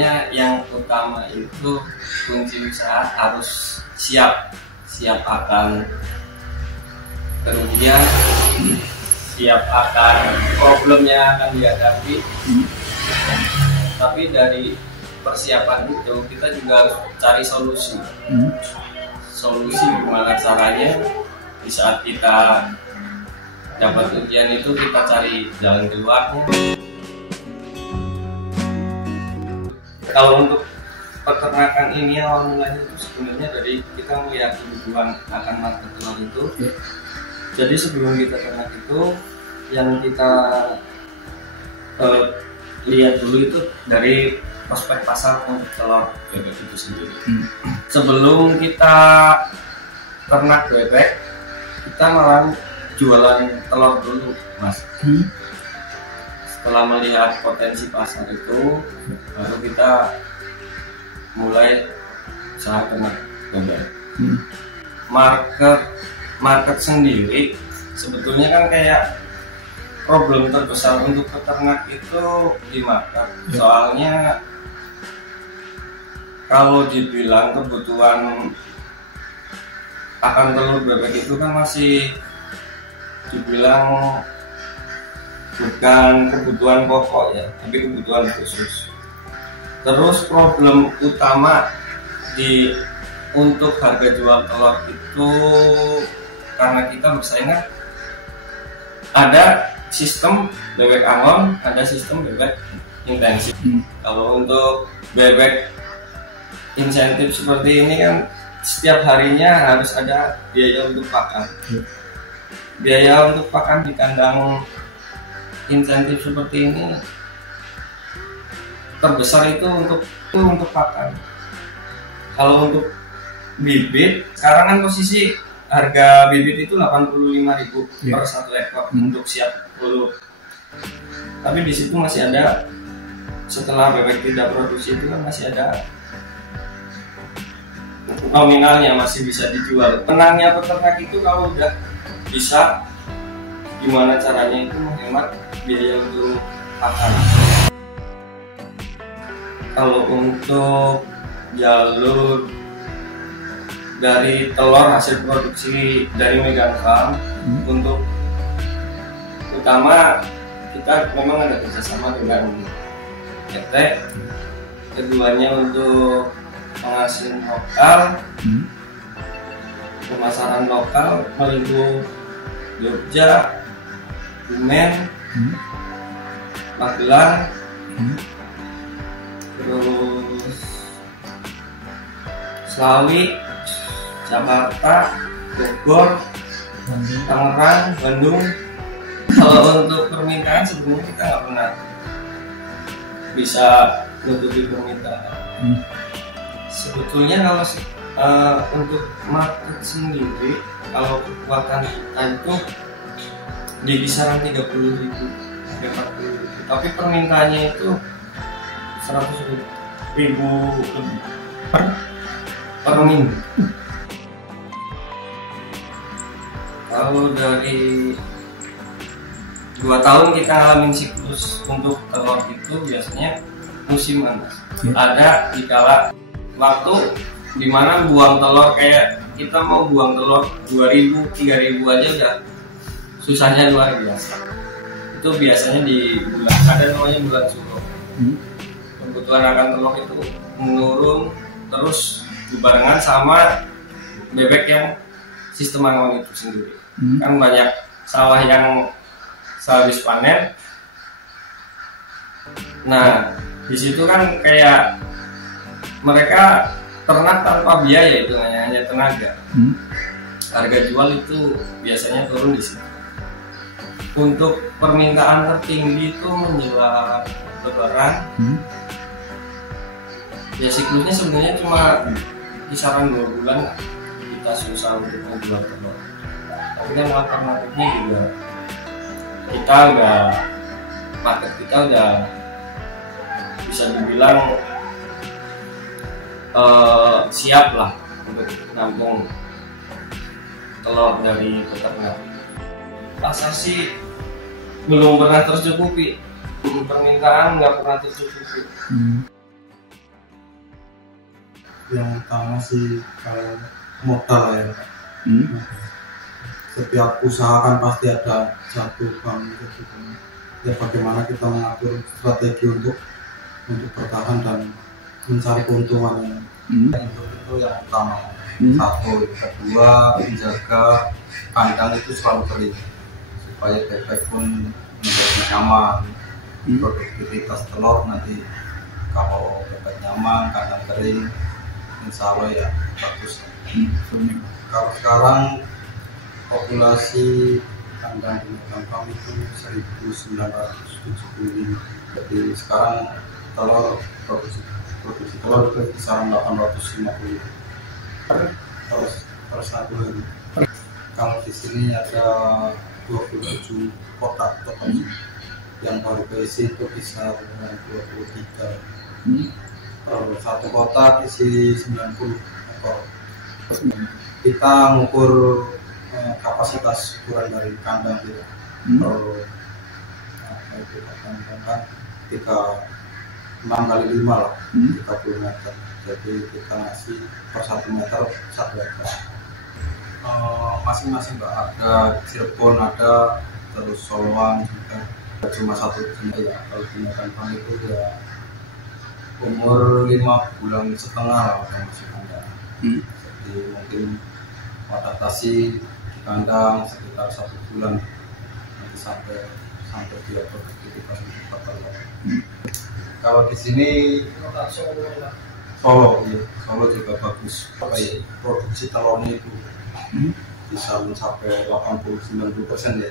sebenarnya yang utama itu kunci usaha harus siap akan kerugian, siap akan problemnya akan dihadapi. Tapi dari persiapan itu kita juga harus cari solusi. Solusi gimana caranya di saat kita dapat ujian itu kita cari jalan keluarnya. Kalau untuk peternakan ini awal mulanya itu sebenarnya dari kita melihat kebutuhan akan market telur itu. Jadi sebelum kita ternak itu yang kita lihat dulu itu dari prospek pasar untuk telur bebek itu sendiri. Sebelum kita ternak bebek, kita malah jualan telur dulu, Mas. Setelah melihat potensi pasar itu, baru kita mulai usaha ternak bebek. Market sendiri sebetulnya kan kayak problem terbesar untuk peternak itu di market. Soalnya kalau dibilang kebutuhan akan telur bebek itu kan masih dibilang bukan kebutuhan pokok ya, tapi kebutuhan khusus. Terus problem utama untuk harga jual telur itu karena kita bersaingan ada sistem bebek angon, ada sistem bebek intensif. Kalau untuk bebek insentif seperti ini kan setiap harinya harus ada biaya untuk pakan. Biaya untuk pakan di kandang insentif seperti ini terbesar itu untuk pakan. Kalau untuk bibit, sekarang kan posisi harga bibit itu 85.000 per satu ekor untuk siap puluh. Tapi di situ masih ada, setelah bebek tidak produksi itu kan masih ada nominalnya, masih bisa dijual. Tenangnya peternak itu kalau udah bisa gimana caranya itu menghemat biaya untuk pakan. Kalau untuk jalur dari telur hasil produksi dari megang farm, untuk utama kita memang ada kerjasama dengan PT. Keduanya untuk penghasil lokal, pemasaran lokal melingkup Jogja, Bumen, Magelang, terus Slawi, Jakarta, Bogor, Tangerang, Bandung. Kalau untuk permintaan sebelumnya kita nggak pernah bisa menutupi permintaan. Sebetulnya kalau untuk market sendiri, kalau kekuatan kita itu di kisaran 30.000 sampai 40.000, tapi permintaannya itu 100.000 lebih per minggu. Kalau dari 2 tahun kita ngalamin siklus untuk telur itu biasanya musiman, Mas. Ada dikala waktu dimana buang telur kayak kita mau buang telur 2.000, 3.000 aja udah susahnya luar biasa. Itu biasanya di bulan, ada namanya bulan Suro. Kebutuhan akan telur itu menurun terus berbarengan sama bebek yang sistem angon itu sendiri. Kan banyak sawah yang sehabis panen. Nah, di situ kan kayak mereka ternak tanpa biaya, itu hanya tenaga. Harga jual itu biasanya turun di sini. Untuk permintaan tertinggi itu menjelang Lebaran. Ya siklusnya sebenarnya cuma kisaran 2 bulan kita susah untuk menjual telur. Tapi kan alternatifnya juga market kita udah bisa dibilang siap lah untuk nampung telur dari peternak. Pasar sih belum pernah tercukupi, permintaan nggak pernah tercukupi. yang utama sih kalau modal ya Pak. Setiap usaha kan pasti ada jatuh bangun gitu. Ya bagaimana kita mengatur strategi untuk bertahan dan mencari keuntungan yang itu yang utama. Satu, kedua menjaga kandang itu selalu kering supaya bebek pun menjadi nyaman. Produktivitas telur nanti kalau bebek nyaman, kandang kering, insya Allah ya bagus. Kalau sekarang populasi kandang binatang farm itu 1975. Jadi sekarang telur produksi telur itu kisaran 850 per satu hari. Kalau di sini ada 27 kotak total yang baru keisi itu bisa 23. Kalau satu kotak isi 90 ekor. Kita mengukur kapasitas ukuran dari kandang kita. Kalau itu kandang kita 6 kali 5 lah, 30 meter. Jadi kita ngasih per 1 meter 1 ekor. Masing-masing Mbak, ada Cirebon, ada terus Soloan juga. Cuma satu jenis ya. Kalau binatang farm itu ya umur 5,5 bulan lah masih kandang. Jadi mungkin adaptasi di kandang sekitar 1 bulan nanti sampai dia produktivitas total. Kalau di sini Solo juga bagus. Produksi telurnya itu bisa mencapai 80-90% ya.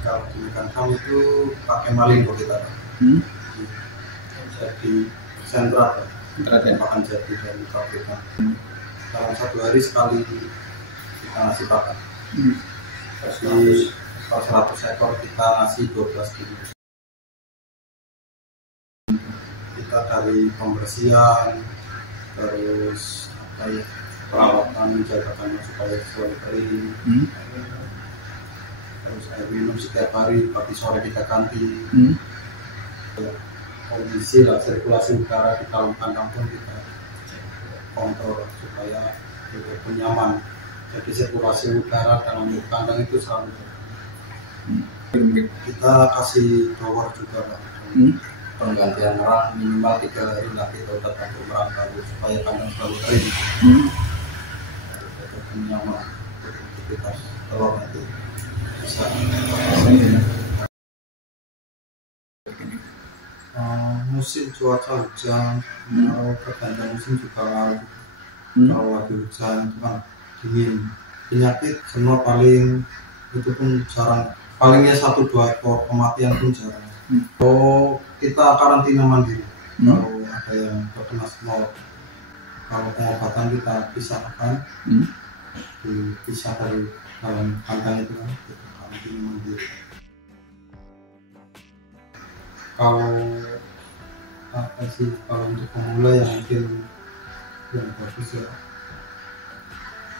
Kalau di kandang itu pakai malingo kita. Jadi sentra makan jadi dari KPK. Dalam 1 hari sekali kita ngasih pakan. Jadi 100 ekor kita ngasih 12 kilo. Kita dari pembersihan, terus perawatan menjaga kandang supaya selalu kering. Terus air minum setiap hari, pagi sore kita ganti. Kondisi lah, sirkulasi udara di dalam kandang pun kita kontrol supaya bebek nyaman. Jadi sirkulasi udara dalam kandang itu selalu kita kasih blower juga Pak. Penggantian rang minimal 3 hari lah kita tetap berang baru supaya kandang selalu kering. Bebek nyaman, produktivitas telur nanti bisa. Musim cuaca hujan, kalau pergantian musim juga ngaruh. Kalau lagi hujan itu kan dingin, penyakit semua paling itu pun jarang, palingnya 1-2 ekor, kematian pun jarang. Kita karantina mandiri. Kalau ada yang terkena small, kalau pengobatan kita pisahkan, dipisah dari dalam kandang itu kan kita karantina mandiri. Kalau apa sih, kalau untuk pemula yang mungkin yang bagus ya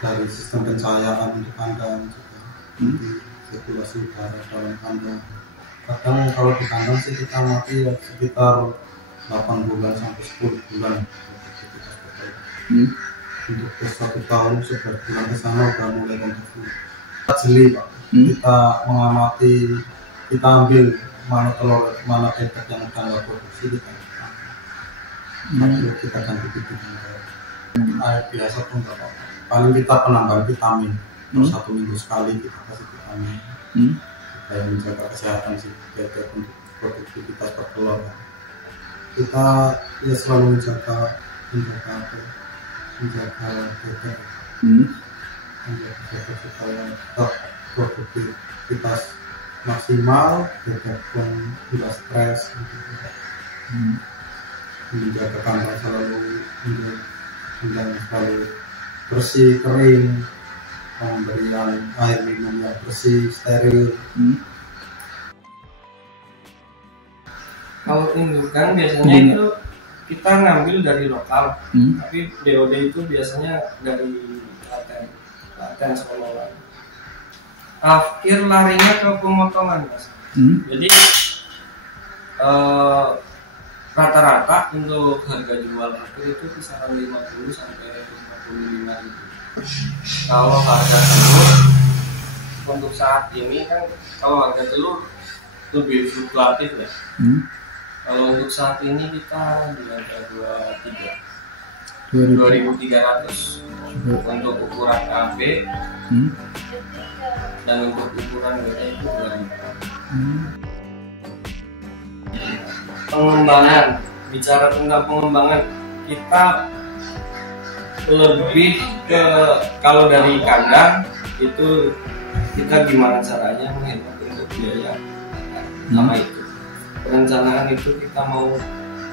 dari sistem pencahayaan untuk kandang juga, sirkulasi udara dalam kandang. Kadang kalau di kandang sih kita mati ya sekitar 8 bulan sampai 10 bulan. Untuk ke 1 tahun sudah bulan ke sana udah mulai kontraksi. Kita jeli Pak, kita mengamati, kita ambil mana telur, mana bebek yang udah nggak produksi kita ganti air biasa pun nggak apa-apa. Paling kita penambahan vitamin per 1 minggu sekali kita kasih vitamin supaya menjaga kesehatan si bebek untuk produktivitas telur. Kita ya selalu menjaga bebek supaya tetap produktivitas maksimal, bebek pun tidak stres gitu. Menjaga kandang selalu bersih, kering, pemberian air minum yang bersih, steril. Kalau indukan biasanya itu kita ngambil dari lokal, tapi DOD itu biasanya dari Klaten Soloan. Akhir larinya ke pemotongan Mas. Jadi rata-rata untuk harga jual aku itu kisaran 50 sampai 55 ribu. Kalau harga telur untuk saat ini kan, kalau harga telur lebih fluktuatif ya. Kalau untuk saat ini kita di harga 2.300 untuk ukuran AB, dan untuk ukuran gede itu 2.000. Pengembangan, bicara tentang pengembangan, kita lebih ke, kalau dari kandang itu kita gimana caranya menghemat untuk biaya sama itu. Perencanaan itu kita mau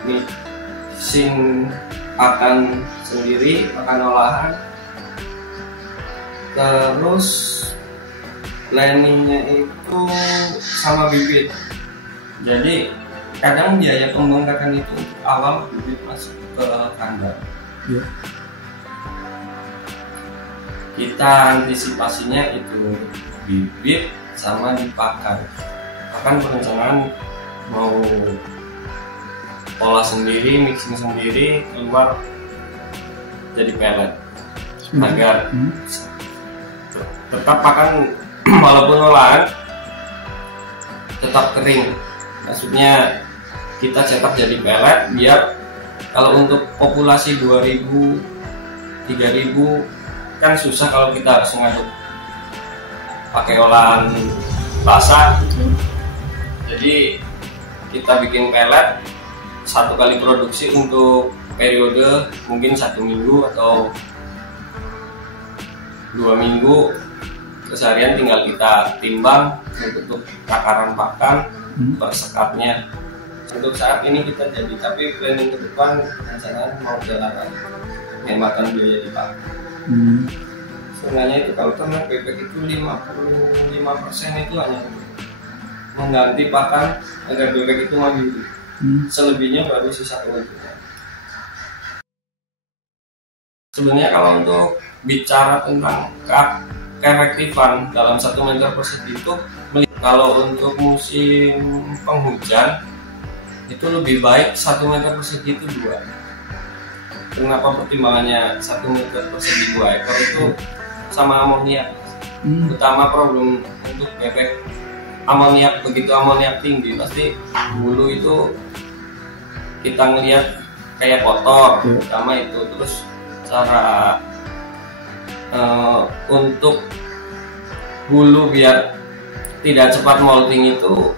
mixing pakan sendiri, pakan olahan, terus planningnya itu sama bibit. Jadi kadang biaya pembengkakan itu awal bibit masuk ke kandang. Kita antisipasinya itu bibit sama di pakan. Pakan perencanaan mau olah sendiri, mixing sendiri, keluar jadi pellet agar tetap pakan walaupun olahan tetap kering. Maksudnya kita cetak jadi pellet biar kalau untuk populasi 2.000 3.000 kan susah kalau kita harus ngaduk pakai olahan basah. Jadi kita bikin pellet satu kali produksi untuk periode mungkin 1 minggu atau 2 minggu, keseharian tinggal kita timbang untuk takaran pakan per sekatnya. Untuk saat ini kita jadi, tapi planning ke depan rencananya mau ke arah penghematan biaya di pakan. Sebenarnya itu kalau ternak bebek itu 55% itu hanya mengganti pakan agar bebek itu mandiri. Selebihnya baru sisa keuntungan. Sebenarnya kalau untuk bicara tentang keefektifan dalam 1 meter persegi itu, kalau untuk musim penghujan itu lebih baik 1 meter persegi itu 2. Kenapa pertimbangannya 1 meter persegi 2 ekor itu sama amoniak. Utama problem untuk bebek amoniak, begitu amoniak tinggi pasti bulu itu kita ngelihat kayak kotor, utama itu. Terus cara untuk bulu biar tidak cepat molting itu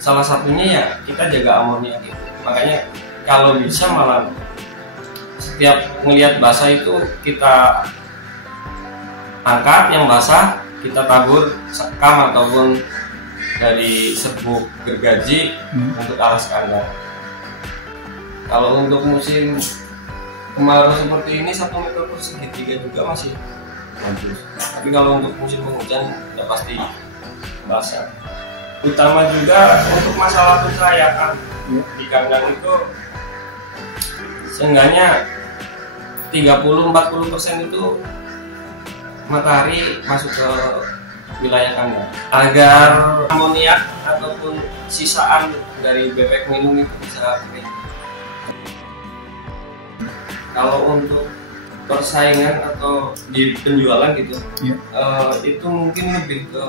salah satunya ya kita jaga amoniak itu. Makanya kalau bisa malah setiap melihat basah itu kita angkat, yang basah kita tabur sekam ataupun dari serbuk gergaji untuk alas kandang. Kalau untuk musim kemarau seperti ini 1 meter persegi 3 juga masih bagus. Tapi kalau untuk musim penghujan ya pasti basah. Utama juga untuk masalah pencahayaan di kandang itu seenggaknya 30-40% itu matahari masuk ke wilayah kandang agar amoniak ataupun sisaan dari bebek minum itu bisa kering. Kalau untuk persaingan atau di penjualan gitu, itu mungkin lebih ke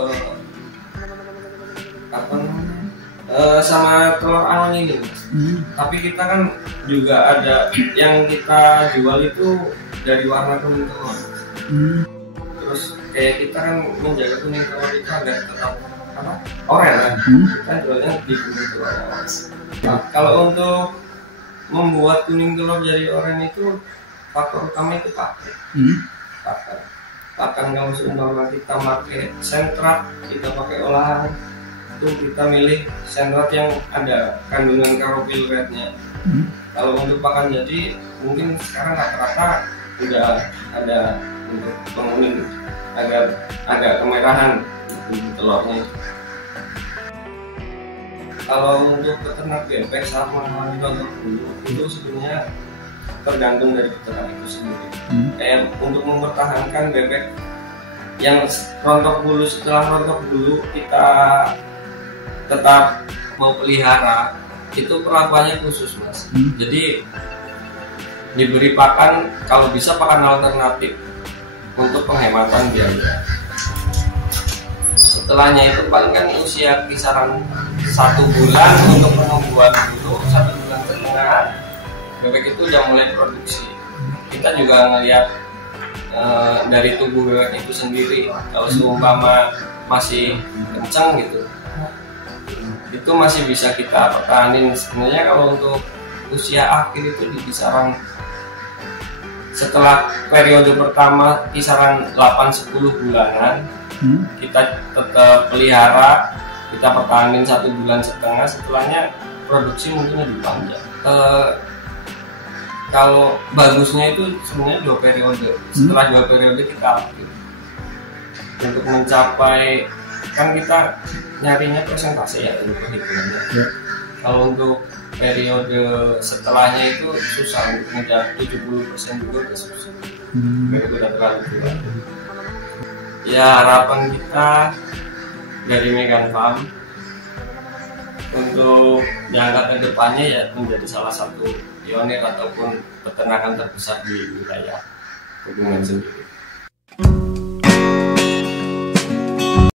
sama telur awan ini. Tapi kita kan juga ada yang kita jual itu dari warna kuning telur. Terus kayak kita kan menjaga kuning telur itu agar tetap oranye kan. Kita jualnya di kuning telur. Nah, kalau untuk membuat kuning telur jadi oranye itu faktor utama itu pakan. Pakan kalau seumpama kita pakai sentrat, kita pakai olahan, itu kita milih sentrat yang ada kandungan karopil rednya. Kalau untuk pakan jadi mungkin sekarang rata-rata udah ada untuk penguning agar agak kemerahan di telurnya. Kalau untuk peternak bebek saat mengalami rontok bulu itu sebenarnya tergantung dari peternak itu sendiri. Kayak untuk mempertahankan bebek yang rontok bulu, setelah rontok bulu kita tetap mau pelihara itu perlakuannya khusus Mas. Jadi diberi pakan, kalau bisa pakan alternatif untuk penghematan biaya. Setelahnya itu paling kan usia kisaran 1 bulan untuk penumbuhan dulu, 1 bulan setengah bebek itu udah mulai produksi. Kita juga ngelihat dari tubuh bebek itu sendiri, kalau seumpama masih kencang gitu, itu masih bisa kita pertahanin. Sebenarnya kalau untuk usia akhir itu di kisaran setelah periode pertama kisaran 8-10 bulanan, kita tetap pelihara, kita pertahanin 1 bulan setengah, setelahnya produksi mungkin lebih panjang. Kalau bagusnya itu sebenarnya 2 periode. Setelah 2 periode kita aktif untuk mencapai, kan kita nyarinya presentasi ya untuk perhitungannya. Kalau untuk periode setelahnya itu susah, untuk mencapai 70% juga udah susah. Itu udah terlalu tua. Ya harapan kita dari Megan Farm untuk jangka kedepannya ya menjadi salah satu pionir ataupun peternakan terbesar di wilayah Pegunungan sendiri.